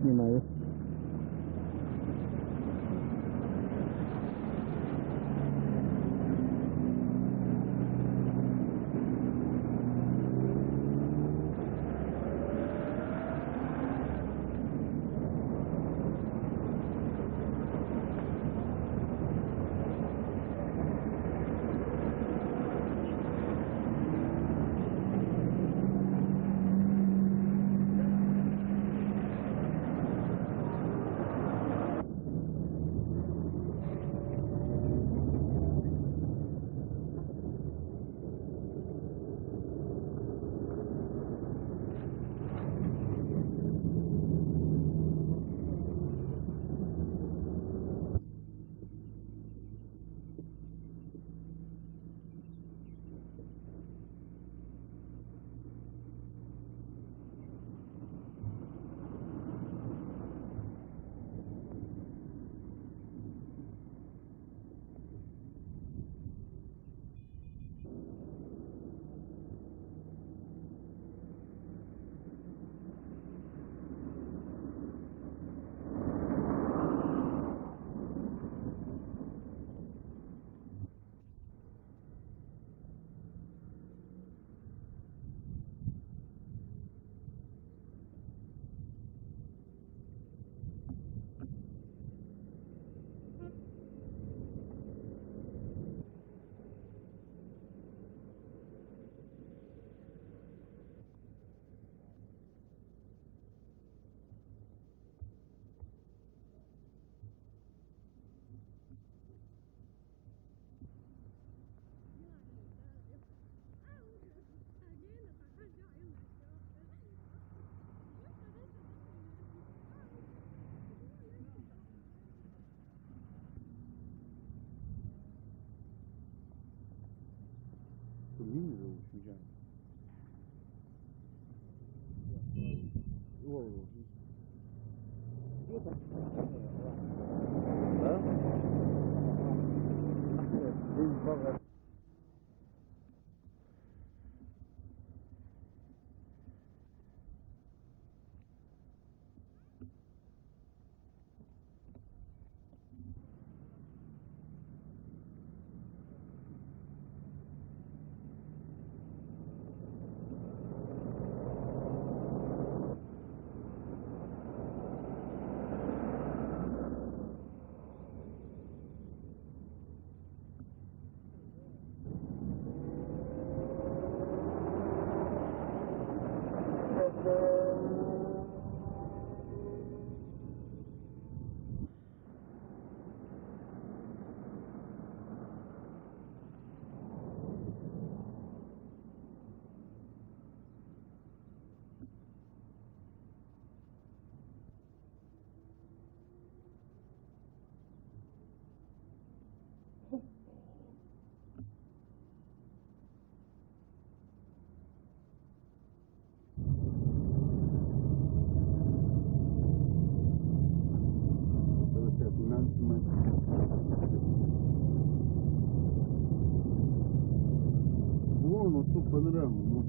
Снимаю. Lindo, já. Uou. Hã? Вон, вот тут панораму.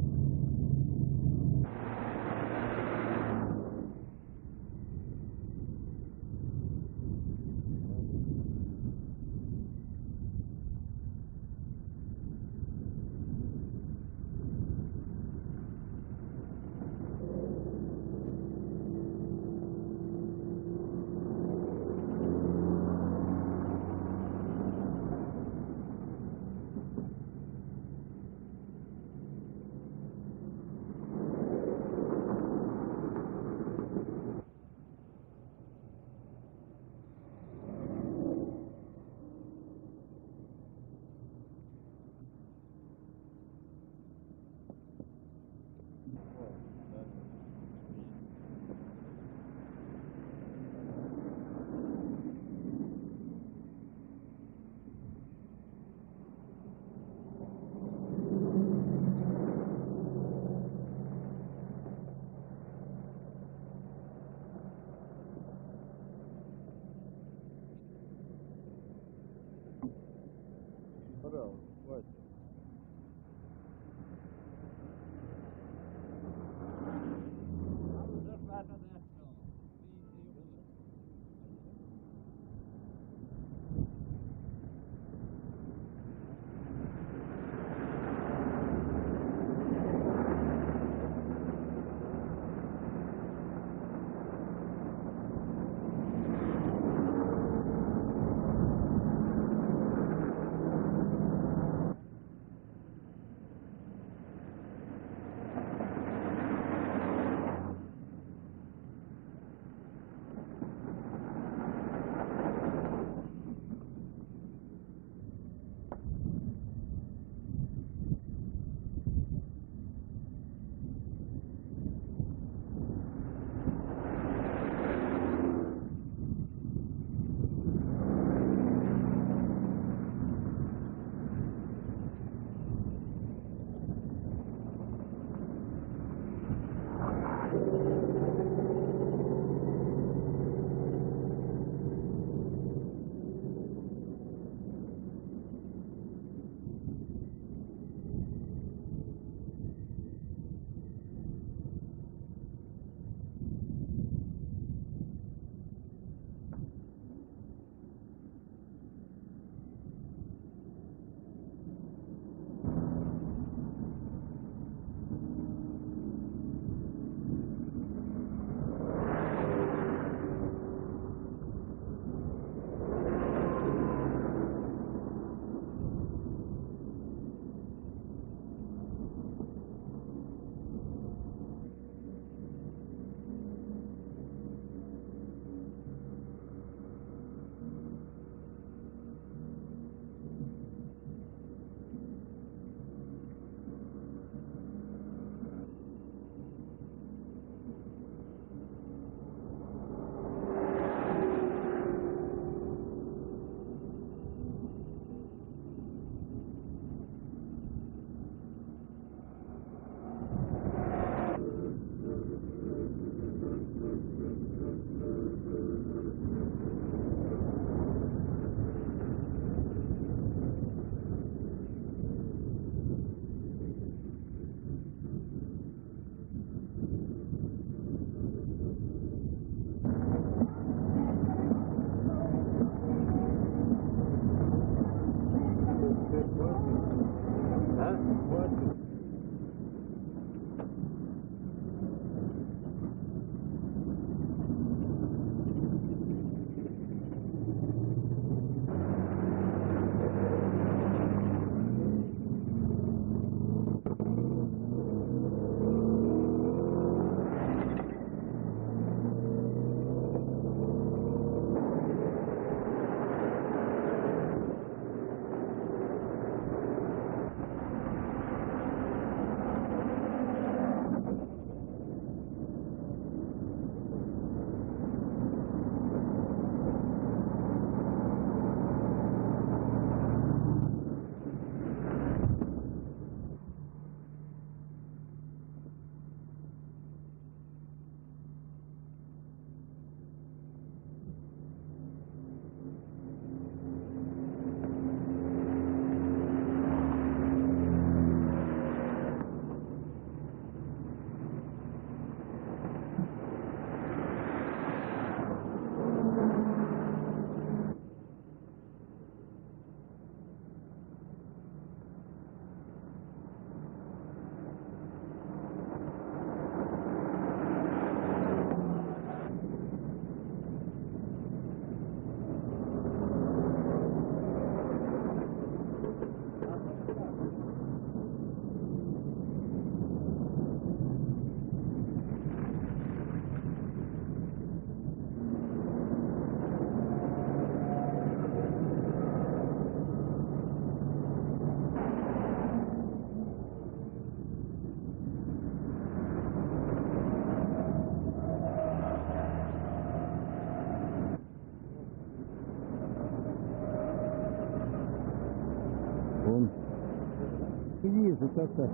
это.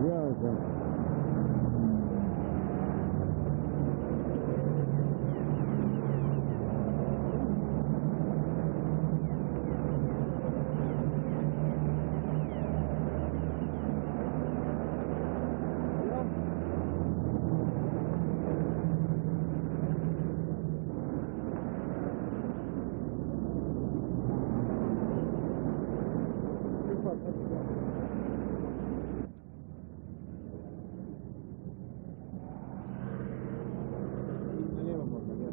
Где это? Налево можно, да?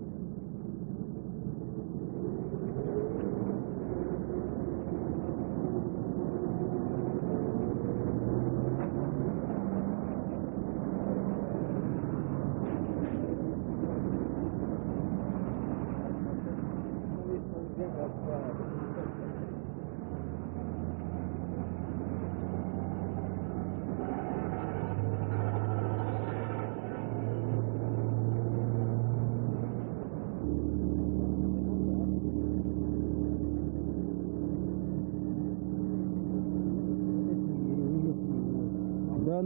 Да,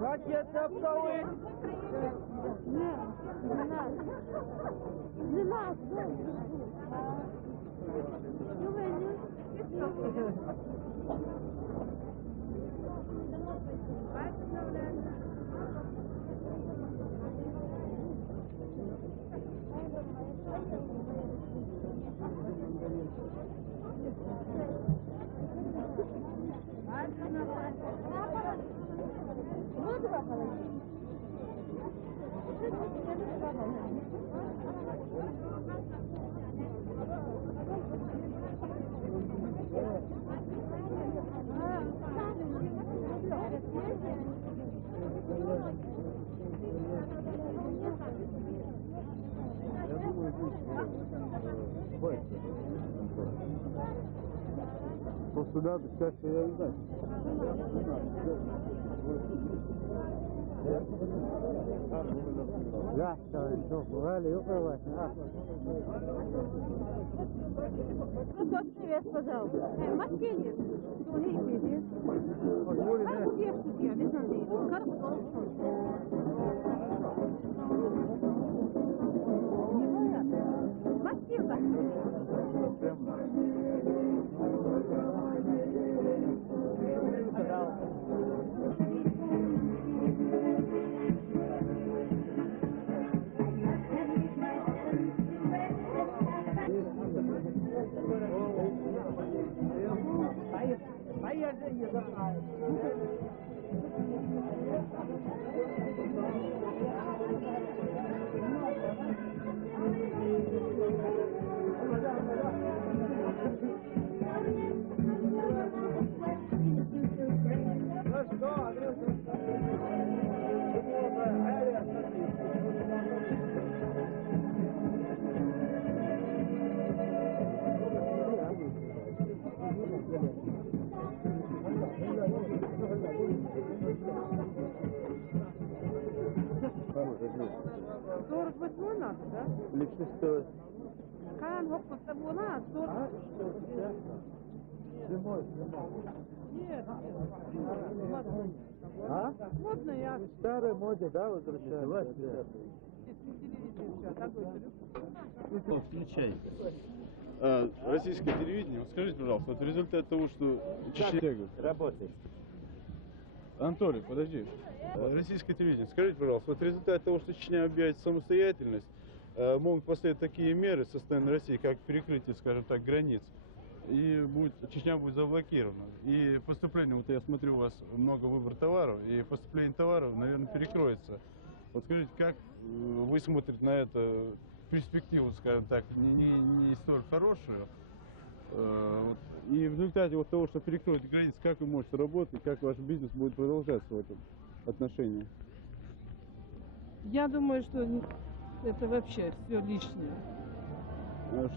Пакет оптовый. Не надо. Я думаю, здесь хватит. Просто надо сказать, что я не знаю. لا شوف غالي يقوى Привет, пожалуйста. Maskeli. Tu ne vidiš. Kako ti je študija? Ne znam ti. Kako to? Maskeli. Восьмой надо, да? Или шестой. Кан хоппа с тобой на, Зимой. Нет. А? Модно я. В старой моде, да, возвращаются? Включай. Российское телевидение, вот скажите, пожалуйста, вот результат того, что Чечня... Работает. Анатолий, подожди. Российское телевидение, скажите, пожалуйста, вот результат того, что Чечня объявит самостоятельность, могут последовать такие меры со стороны России, как перекрытие, скажем так, границ, и Чечня будет заблокирована. И поступление, вот я смотрю, у вас много выбор товаров, и поступление товаров, наверное, перекроется. Вот скажите, как вы смотрите на это перспективу, скажем так, не столь хорошую? И в результате вот того, что перекроют границы, как вы можете работать, как ваш бизнес будет продолжаться в этом отношении? Я думаю, что это вообще все лишнее.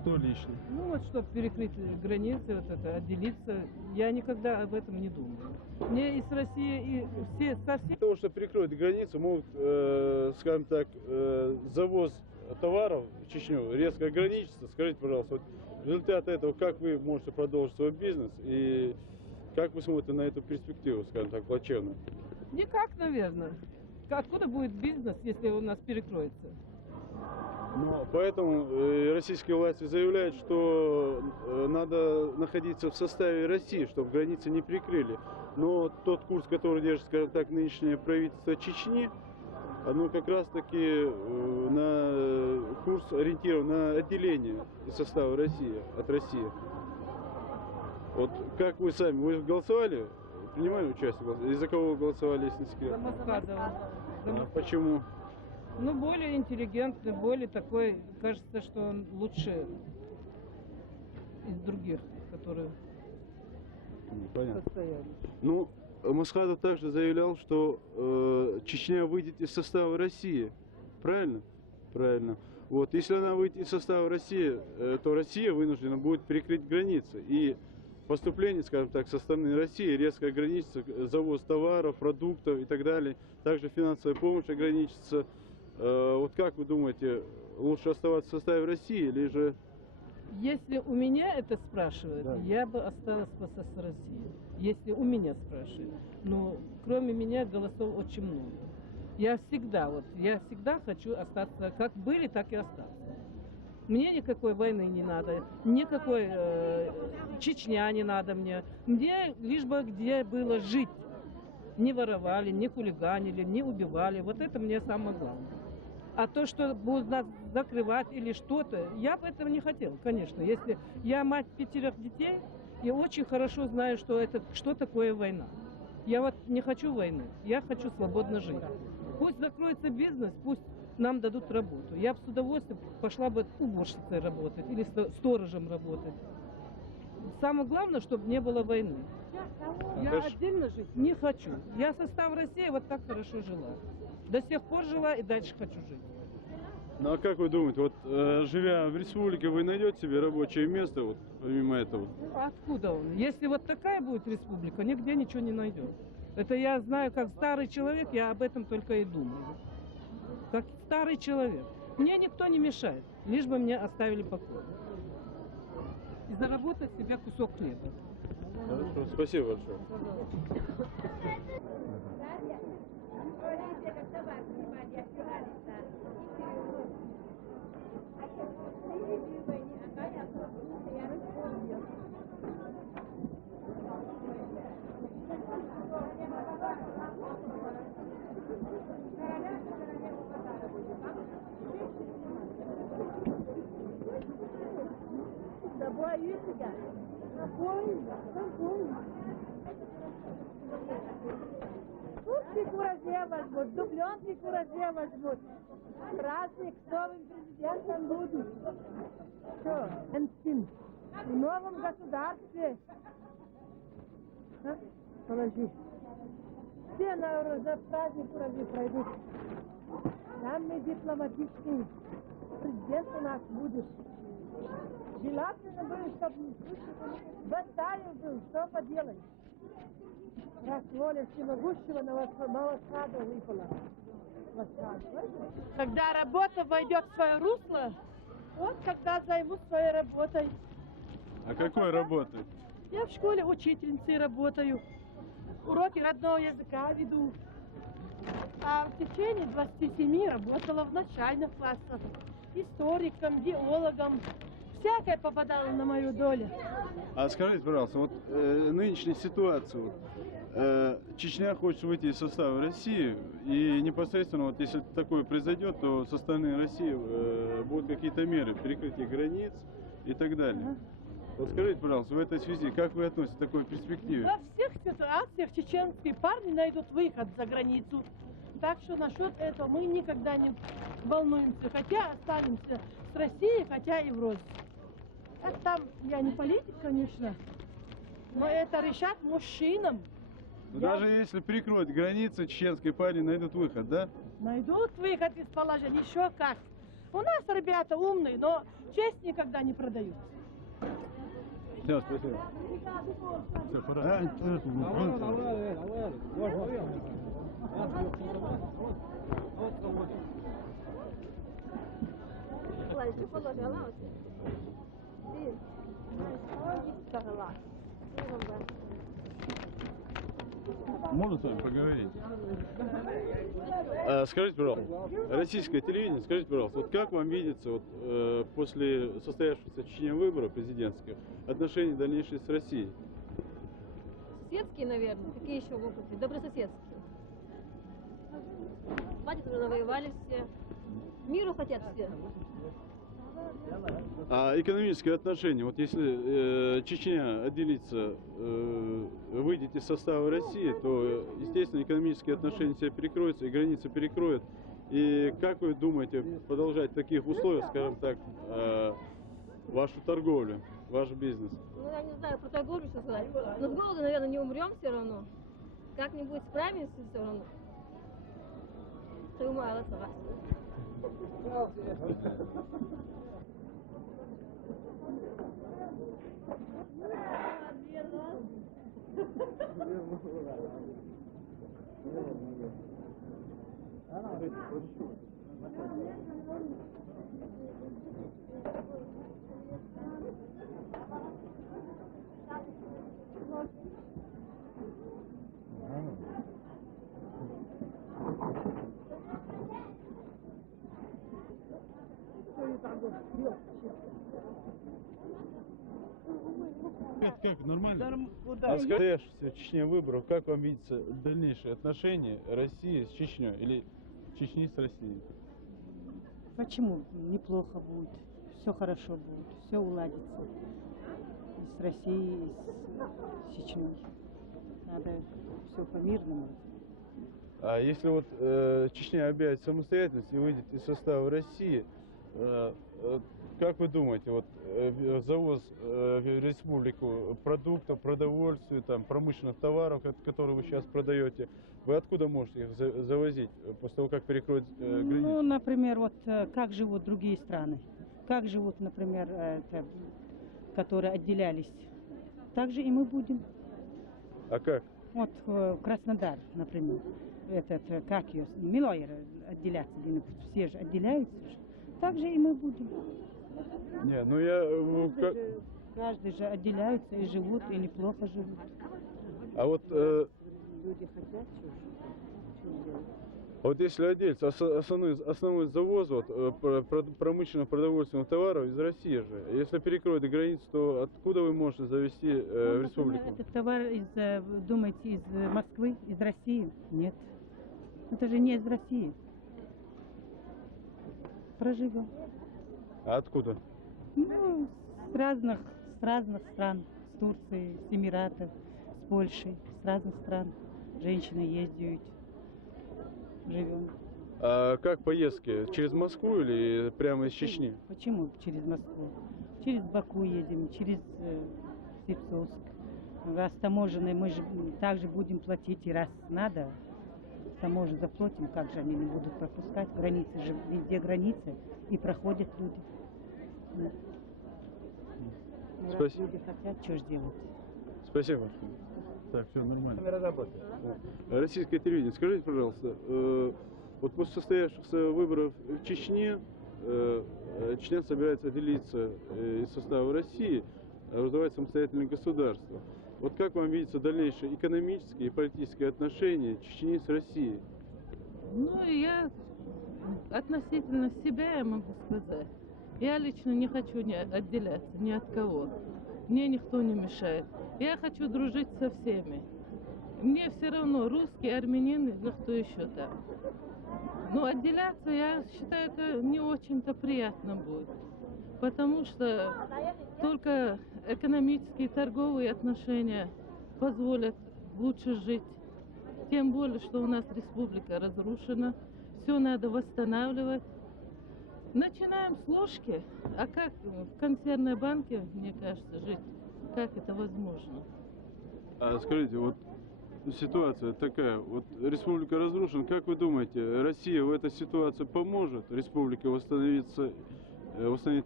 Что лично? Ну вот, чтобы перекрыть границы, вот это, отделиться, я никогда об этом не думаю. Мне из России, и все совсем... Для того, чтобы перекроют границу, могут, скажем так, завоз товаров в Чечню резко ограничиться. Скажите, пожалуйста, вот результат этого, как вы можете продолжить свой бизнес и как вы смотрите на эту перспективу, скажем так, плачевную? Никак, наверное. Откуда будет бизнес, если у нас перекроется? Но поэтому российские власти заявляют, что надо находиться в составе России, чтобы границы не прикрыли. Но тот курс, который держит, скажем так, нынешнее правительство Чечни, оно как раз-таки на курс ориентирован на отделение из состава России, от России. Вот как вы сами, вы голосовали, принимали участие? И за кого вы голосовали, если не секрет? За Маскадова. Почему? Ну, более интеллигентный, более такой, кажется, что он лучше из других, которые Понятно. состояли. Ну, Масхадов также заявлял, что Чечня выйдет из состава России. Правильно? Правильно. Вот, если она выйдет из состава России, то Россия вынуждена будет перекрыть границы. И поступление, скажем так, со стороны России резко ограничится, завоз товаров, продуктов и так далее. Также финансовая помощь ограничится. Вот как вы думаете, лучше оставаться в составе России или же... Если у меня это спрашивают, Да. я бы осталась бы с Россией. Если у меня спрашивают. Но кроме меня голосов очень много. Я всегда хочу остаться, как были, так и остаться. Мне никакой войны не надо, никакой Чечня не надо мне. Мне лишь бы где было жить. Не воровали, не хулиганили, не убивали. Вот это мне самое главное. А то, что будут нас закрывать или что-то, я бы этого не хотела, конечно. Если я мать 5 детей, я очень хорошо знаю, что такое война. Я вот не хочу войны, я хочу свободно жить. Пусть закроется бизнес, пусть нам дадут работу. Я бы с удовольствием пошла бы уборщицей работать или сторожем работать. Самое главное, чтобы не было войны. Я Хорошо. отдельно жить не хочу. Я состав России вот так хорошо жила. До сих пор жила и дальше хочу жить. Ну а как вы думаете, вот живя в республике, вы найдете себе рабочее место, вот помимо этого? Откуда он? Если вот такая будет республика, нигде ничего не найдет. Это я знаю, как старый человек, я об этом только и думаю. как старый человек. Мне никто не мешает, лишь бы мне оставили покой. И заработать себе кусок хлеба. Хорошо, спасибо большое. Тут куразе возьмут, дубленки куразе возьмут. Праздник с новым президентом будет. Что, Энстин, в новом государстве. А? Положи. Все на праздник куразе пройдут. Самый дипломатичный президент у нас будет. Желательно было, чтобы восставил был, что поделать. Раз воля всемогущего на восхаду выпала. Когда работа войдет в свое русло, вот когда займусь своей работой. А какой работой? Я в школе учительницей работаю. Уроки родного языка веду. А в течение 27 работала в начальных классах. Историком, геологом. Всякое попадало на мою долю. А скажите, пожалуйста, вот нынешняя ситуация, вот, Чечня хочет выйти из состава России, и непосредственно, вот если такое произойдет, то со стороны России будут какие-то меры, перекрытие границ и так далее. Вот скажите, пожалуйста, в этой связи, как вы относитесь к такой перспективе? Во всех ситуациях чеченские парни найдут выход за границу. Так что насчет этого мы никогда не волнуемся, хотя останемся с Россией, хотя и в рознь. Так там, я не политик, конечно, но это решат мужчинам. Даже если перекроют границы, чеченские парни найдут выход, да? Найдут выход из положения, еще как. У нас ребята умные, но честь никогда не продают. Все, спасибо. Все, пора. Можно с вами поговорить? Скажите, пожалуйста, российское телевидение, скажите, пожалуйста, вот как вам видится вот, после состоявшихся в Чечне выборов президентских отношения дальнейшие с Россией? Соседские, наверное. Какие еще могут быть? Добрососедские. Хватит, уже навоевали все. Миру хотят все. А экономические отношения, вот если Чечня отделится, выйдет из состава России, то, естественно, экономические отношения себя перекроются, и границы перекроют. И как вы думаете продолжать в таких условиях, скажем так, вашу торговлю, ваш бизнес? Ну, я не знаю, про торговлю что сказать. Но с голода, наверное, не умрем все равно. Как-нибудь справимся все равно. Ты умала вас. Как, нормально? А скажите, в Чечне выборов, как вам видится дальнейшие отношения России с Чечней или Чечни с Россией? Почему? Неплохо будет, все хорошо будет, все уладится. И с Россией, и с Чечней. Надо все по-мирному. А если вот Чечня объявит самостоятельность и выйдет из состава России, как вы думаете, вот завоз в республику продуктов, продовольствия, там, промышленных товаров, которые вы сейчас продаете, вы откуда можете их завозить после того, как перекроют границу? Ну, например, вот как живут другие страны, как живут, например, которые отделялись, так же и мы будем. А как? Вот Краснодар, например. как ее, Милойер отделяться, все же отделяются же. Так же и мы будем. Не, ну я... Каждый же отделяются и живут, и неплохо живут. А вот... Люди хотят, что делать? Вот если отделиться, основной завоз промышленных продовольственных товаров из России же, если перекроют границу, то откуда вы можете завести в республику? Этот товар, думаете, из Москвы, из России? Нет. Это же не из России. Проживем. А откуда? Ну, с разных стран. С Турции, с Эмиратов, с Польши, с разных стран. Женщины ездят. Живем. А как поездки? Через Москву или прямо из Чечни? Почему через Москву? Через Баку едем, через Севцовск. Раз таможенные, мы же также будем платить, и раз надо, таможню заплатим, как же они не будут пропускать? Границы же, везде границы, и проходят люди. Ну, раз люди хотят, что ж делать? Спасибо. Так, все нормально. Российское телевидение, скажите, пожалуйста, вот после состоявшихся выборов в Чечне, Чечня собирается отделиться из состава России, образовать самостоятельное государство. Вот как вам видятся дальнейшие экономические и политические отношения Чечни с Россией? Ну, я относительно себя я могу сказать. Я лично не хочу отделяться ни от кого. Мне никто не мешает. Я хочу дружить со всеми. Мне все равно, русский, армянин или кто еще там. Но отделяться, я считаю, это не очень-то приятно будет. Потому что только экономические, торговые отношения позволят лучше жить. Тем более, что у нас республика разрушена. Все надо восстанавливать. Начинаем с ложки. А как в консервной банке, мне кажется, жить? Как это возможно? А скажите, вот ситуация такая, вот республика разрушена, как вы думаете, Россия в этой ситуации поможет республике восстановить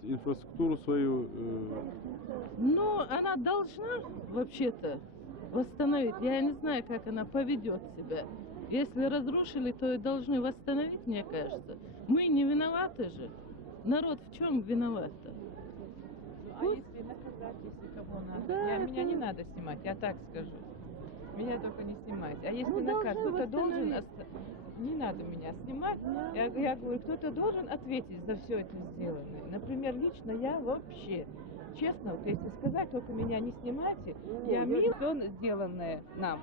инфраструктуру свою? Ну, она должна вообще-то восстановить. Я не знаю, как она поведет себя. Если разрушили, то и должны восстановить, мне кажется. Мы не виноваты же. Народ в чем виноват-то? А если наказать, если кого надо? Да, Меня не надо снимать, я так скажу. Меня только не снимайте. А если Ну, наказать, должны кто-то должен... восстановить. Не надо меня снимать. Я говорю, кто-то должен ответить за все это сделанное. Например, лично я вообще, честно, вот если сказать, только меня не снимайте, я мил все сделанное нам.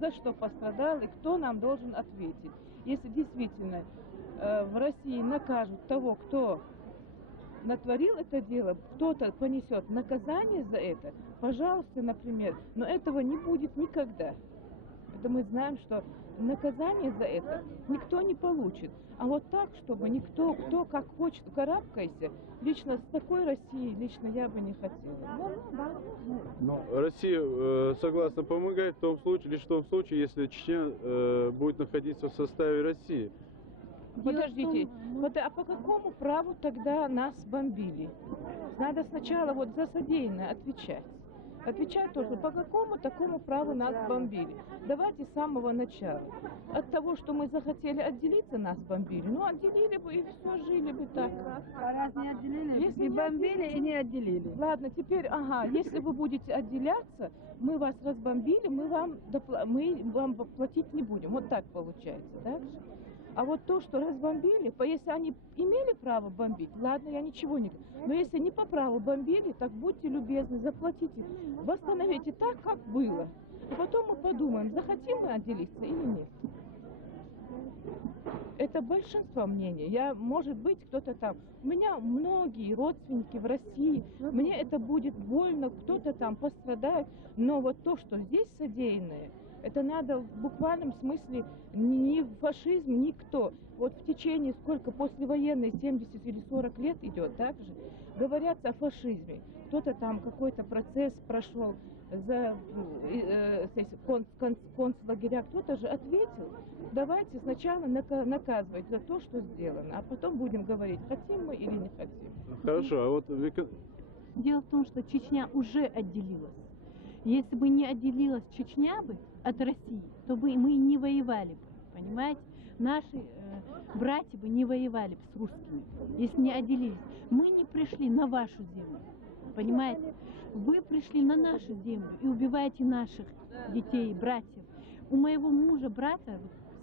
За что пострадал и кто нам должен ответить. Если действительно в России накажут того, кто натворил это дело, кто-то понесет наказание за это, пожалуйста, например, но этого не будет никогда. Это мы знаем, что наказание за это никто не получит. А вот так, чтобы никто, кто как хочет, карабкайся, лично с такой Россией, лично я бы не хотела. Но Россия согласна помогать в том случае, лишь в том случае, если Чечня будет находиться в составе России. Подождите, а по какому праву тогда нас бомбили? Надо сначала вот за содеянное отвечать. Отвечать тоже, по какому такому праву нас бомбили? Давайте с самого начала. От того, что мы захотели отделиться, нас бомбили. Ну, отделили бы и все, жили бы так. А раз не отделили, Если и не бомбили, и не отделили. Ладно, теперь, если вы будете отделяться, мы вас разбомбили, мы вам платить не будем. Вот так получается, так же? А вот то, что разбомбили, если они имели право бомбить, ладно, я ничего не говорю. Но если не по праву бомбили, так будьте любезны, заплатите, восстановите так, как было. И потом мы подумаем, захотим мы отделиться или нет. Это большинство мнений. Может быть, кто-то там. У меня многие родственники в России. Мне это будет больно, кто-то там пострадает. Но вот то, что здесь содеянное, это надо в буквальном смысле ни фашизм, никто. Вот в течение сколько послевоенной 70 или 40 лет идет, так же, говорят о фашизме. Кто-то там какой-то процесс прошел за концлагеря, кто-то же ответил. Давайте сначала наказывать за то, что сделано, а потом будем говорить, хотим мы или не хотим. Хорошо, а вот... Дело в том, что Чечня уже отделилась. Если бы не отделилась Чечня бы от России, то бы мы не воевали бы, понимаете? Наши братья бы не воевали бы с русскими, если не отделились. Мы не пришли на вашу землю, понимаете? Вы пришли на нашу землю и убиваете наших детей, братьев. У моего мужа, брата,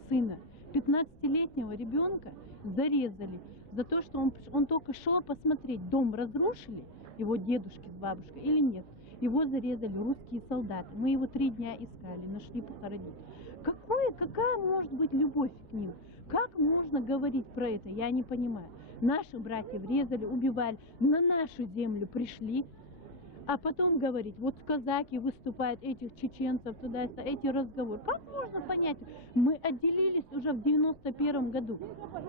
сына, 15-летнего ребенка зарезали за то, что он только шел посмотреть, дом разрушили, его дедушки с бабушкой или нет. Его зарезали русские солдаты. Мы его 3 дня искали, нашли похоронить. Какая может быть любовь к ним? Как можно говорить про это? Я не понимаю. Наших братьев резали, убивали, на нашу землю пришли, а потом говорить, вот казаки выступают, этих чеченцев туда, эти разговоры. Как можно понять? Мы отделились уже в 91 году.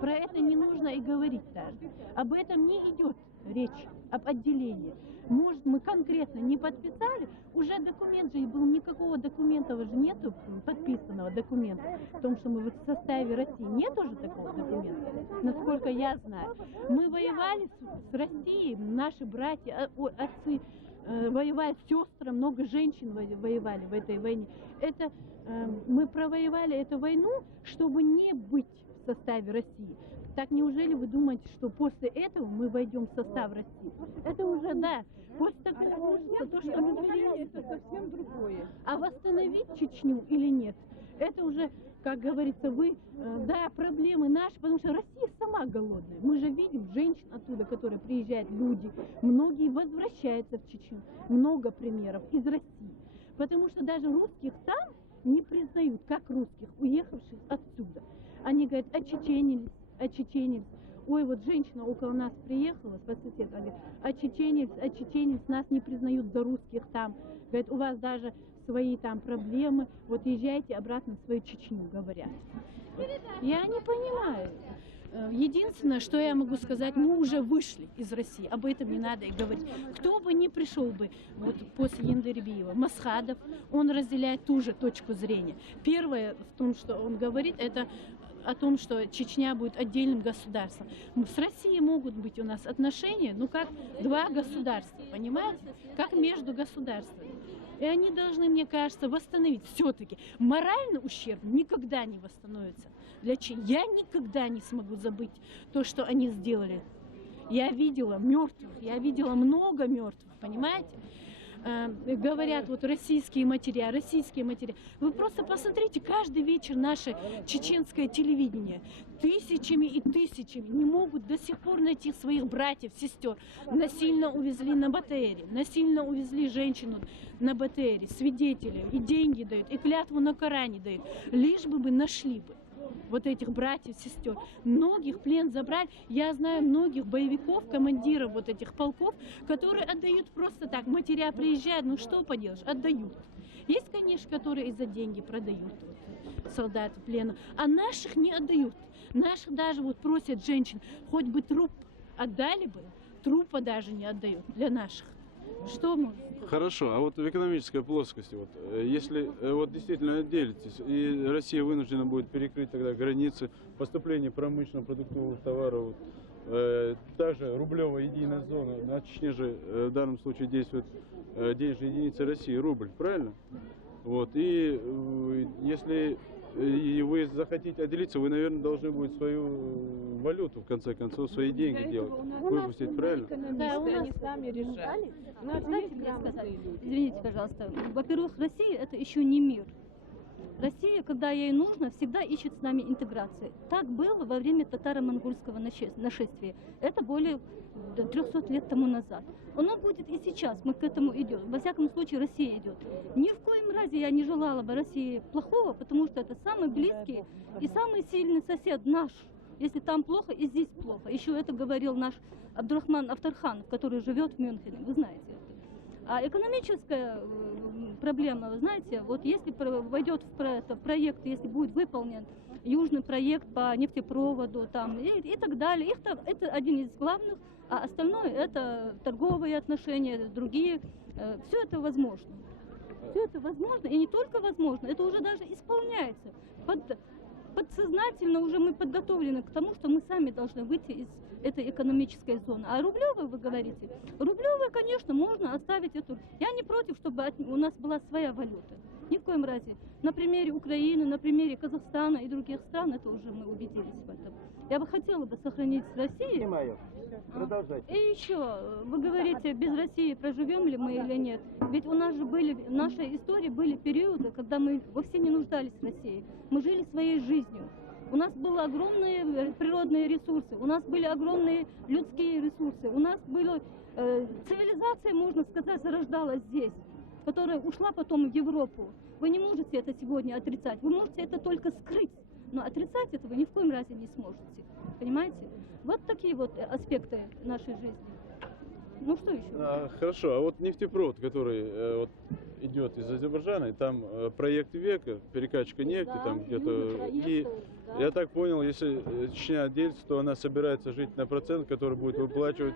Про это не нужно и говорить даже. Об этом не идет речь, об отделении. Может, мы конкретно не подписали, уже документ же был, никакого документа уже нету, подписанного документа, в том, что мы в составе России, нет уже такого документа, насколько я знаю. Мы воевали с Россией, наши братья, отцы воевали, сестры, много женщин воевали в этой войне. Мы провоевали эту войну, чтобы не быть в составе России. Так неужели вы думаете, что после этого мы войдем в состав России? Это уже, да. После того, то, что Это совсем другое. а восстановить Чечню или нет? Это уже, как говорится, да, проблемы наши, потому что Россия сама голодная. Мы же видим женщин оттуда, которые приезжают, люди. Многие возвращаются в Чечню. Много примеров из России. Потому что даже русских там не признают, как русских, уехавших отсюда. Они говорят, очеченились. Ой, вот женщина около нас приехала, по соседу, говорит, очеченились, нас не признают за русских там. Говорит, у вас даже свои там проблемы, вот езжайте обратно в свою Чечню, говорят. Я не понимаю. Единственное, что я могу сказать, мы уже вышли из России, об этом не надо и говорить. Кто бы ни пришел бы вот после Ендербиева, Масхадов, он разделяет ту же точку зрения. Первое в том, что он говорит, это о том, что Чечня будет отдельным государством. С Россией могут быть у нас отношения, ну как два государства, понимаете? Как между государствами. И они должны, мне кажется, восстановить все-таки. Моральный ущерб никогда не восстановится. Я никогда не смогу забыть то, что они сделали. Я видела мертвых, я видела много мертвых, понимаете? Говорят, вот российские матеря. Вы просто посмотрите, каждый вечер наше чеченское телевидение тысячами и тысячами не могут до сих пор найти своих братьев, сестер. Насильно увезли на БТРе, насильно увезли женщину на БТРе, свидетелей, и деньги дают, и клятву на Коране дают, лишь бы нашли бы вот этих братьев, сестер. Многих в плен забрали. Я знаю многих боевиков, командиров вот этих полков, которые отдают просто так. Матеря приезжают, ну что поделаешь, отдают. Есть, конечно, которые и за деньги продают вот, солдат в плену, а наших не отдают. Наших даже вот просят женщин, хоть бы труп отдали бы, трупа даже не отдают для наших. Что мы? Хорошо, а вот в экономической плоскости, вот, если вот действительно отделитесь, и Россия вынуждена будет перекрыть тогда границы поступления промышленно-продуктовых товаров, та же рублевая единая зона, на Чечне же в данном случае действует денежная единица России, рубль, правильно? Вот, и если вы захотите отделиться, вы, наверное, должны будете свою валюту, в конце концов, свои деньги делать, выпустить, правильно? Да, они сами решали. У нас есть грамотные люди. Извините, пожалуйста. Во-первых, Россия — это еще не мир. Россия, когда ей нужно, всегда ищет с нами интеграции. Так было во время татаро-монгольского нашествия. Это более 300 лет тому назад. Оно будет и сейчас, мы к этому идем. Во всяком случае, Россия идет. Ни в коем разе я не желала бы России плохого, потому что это самый близкий и самый сильный сосед наш. Если там плохо, и здесь плохо. Еще это говорил наш Абдурахман Авторханов, который живет в Мюнхене, вы знаете это. А экономическая проблема, вы знаете, вот если войдет в проект, если будет выполнен южный проект по нефтепроводу там, и так далее, это один из главных, а остальное это торговые отношения, другие, все это возможно. Все это возможно, и не только возможно, это уже даже исполняется. подсознательно уже мы подготовлены к тому, что мы сами должны выйти из этой экономической зоны. А рублевые, вы говорите, рублевые, конечно, можно оставить эту. Я не против, чтобы у нас была своя валюта. Ни в коем разе. На примере Украины, на примере Казахстана и других стран, это уже мы убедились в этом. Я бы хотела бы сохранить Россию. Понимаю. Продолжайте. И еще, вы говорите, без России проживем ли мы или нет? Ведь у нас же были, в нашей истории были периоды, когда мы вовсе не нуждались в России. Мы жили своей жизнью. У нас были огромные природные ресурсы, у нас были огромные людские ресурсы, у нас была цивилизация, можно сказать, зарождалась здесь, которая ушла потом в Европу. Вы не можете это сегодня отрицать, вы можете это только скрыть, но отрицать этого ни в коем разе не сможете. Понимаете? Вот такие вот аспекты нашей жизни. Ну что еще? Хорошо, а вот нефтепровод, который вот идет из Азербайджана, и там проект века, перекачка нефти, Да, там где-то. И да. я так понял, если Чечня делится, то она собирается жить на процент, который будет выплачивать